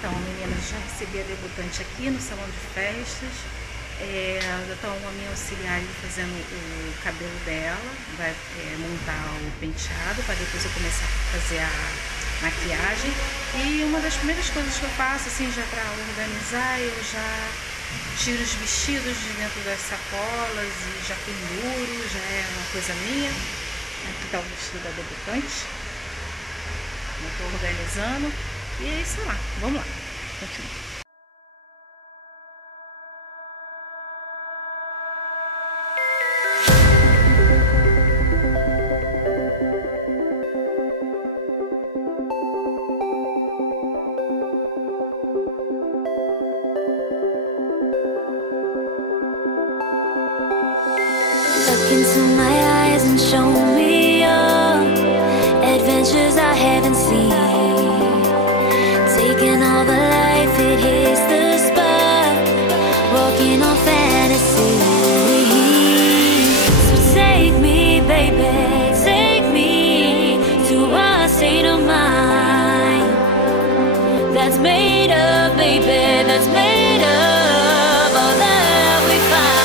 Então, meninas, já recebi a debutante aqui no salão de festas. Já está uma minha auxiliar ali fazendo o cabelo dela, vai montar o penteado para depois eu começar a fazer a maquiagem. E uma das primeiras coisas que eu faço, assim, já para organizar, eu já tiro os vestidos de dentro das sacolas e já penduro, já é uma coisa minha. Aqui está o vestido da debutante. Eu estou organizando e é isso lá. Vamos lá, continua. Look into my eyes and show me your adventures I haven't seen. Taking all the life, it hits the spot. Walking on fantasy. So take me, baby, take me to a state of mind that's made up, baby, that's made up all that we find.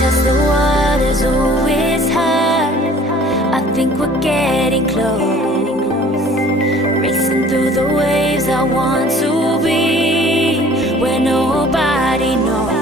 Test the waters, oh it's hard. I think we're getting close. Racing through the waves, I want to be where nobody knows.